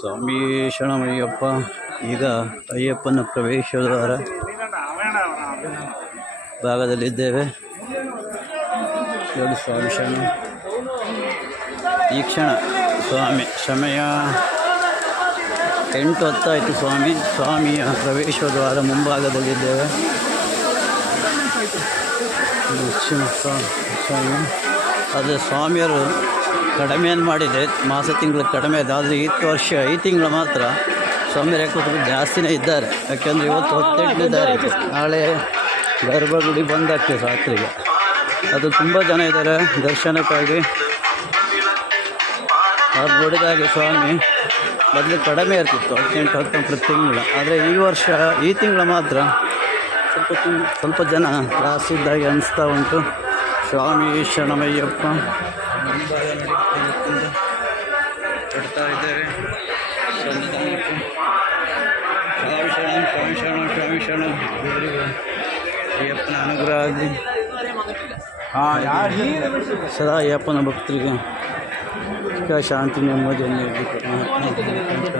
ಸ್ವಾಮಿ ಶರಣಮಯ್ಯಪ್ಪ, ಈಗ ಅಯ್ಯಪ್ಪನ ಪ್ರವೇಶ ದ್ವಾರ ಭಾಗದಲ್ಲಿದ್ದೇವೆ. ಎರಡು ಸ್ವಾಮಿ ಶರಣ. ಈ ಕ್ಷಣ ಸ್ವಾಮಿ ಸಮಯ ಎಂಟು ಹೊತ್ತಾಯಿತು ಸ್ವಾಮಿ. ಸ್ವಾಮಿಯ ಪ್ರವೇಶದ್ವಾರ ಮುಂಭಾಗದಲ್ಲಿದ್ದೇವೆ. ಸ್ವಾಮಿ. ಆದರೆ ಸ್ವಾಮಿಯರು ಕಡಿಮೆಯನ್ನು ಮಾಡಿದೆ? ಮಾಸ ತಿಂಗಳು ಕಡಿಮೆ ಇದೆ. ಆದರೆ ಈ ವರ್ಷ, ಈ ತಿಂಗಳು ಮಾತ್ರ ಸ್ವಾಮಿ ಯಾಕೆ ಜಾಸ್ತಿನೇ ಇದ್ದಾರೆ. ಯಾಕೆಂದರೆ ಇವತ್ತು ಹೊತ್ತೆಂಟನೇ ತಾರೀಕು. ನಾಳೆ ಗರ್ಭಗುಡಿ ಬಂದಾಗ್ತದೆ ರಾತ್ರಿಗೆ. ಅದು ತುಂಬ ಜನ ಇದ್ದಾರೆ ದರ್ಶನಕ್ಕಾಗಿ. ಅದು ನೋಡಿದಾಗ ಸ್ವಾಮಿ ಮೊದಲು ಕಡಿಮೆ ಇರ್ತಿತ್ತು, ಹದಿನೆಂಟು, ಹತ್ತೊಂಬತ್ತು ತಿಂಗಳು. ಆದರೆ ಈ ವರ್ಷ, ಈ ತಿಂಗಳು ಮಾತ್ರ ಸ್ವಲ್ಪ ಸ್ವಲ್ಪ ಜನ ಜಾಸ್ತಿ ಇದ್ದಾಗೆ ಅನಿಸ್ತಾ ಉಂಟು. ಸ್ವಾಮಿ ಶರಣಮಯ್ಯಪ್ಪ. ಮುಂಭಾಗ ನೋಡಿ ಇವತ್ತಿಂದ ಕೊಡ್ತಾ ಇದ್ದೇವೆ ಸನ್ನಿಧಾನಕ್ಕೆ ಸ್ವಾಮಿ ಶರಣ ಸ್ವಾಮಿ ಶರಣ ಸ್ವಾಮಿ ಶರಣ ದೇವರಿಗೆ ಅಯ್ಯಪ್ಪನ ಅನುಗ್ರಹ ಆಗಲಿ ಸದಾ ಅಯ್ಯಪ್ಪನ ಭಕ್ತರಿಗೆ ಸುಖ ಶಾಂತಿ ನೆಮ್ಮದಿಯನ್ನು ನೀಡಬೇಕು. ಸ್ವಾಮಿ ಶರಣಮಯ್ಯಪ್ಪ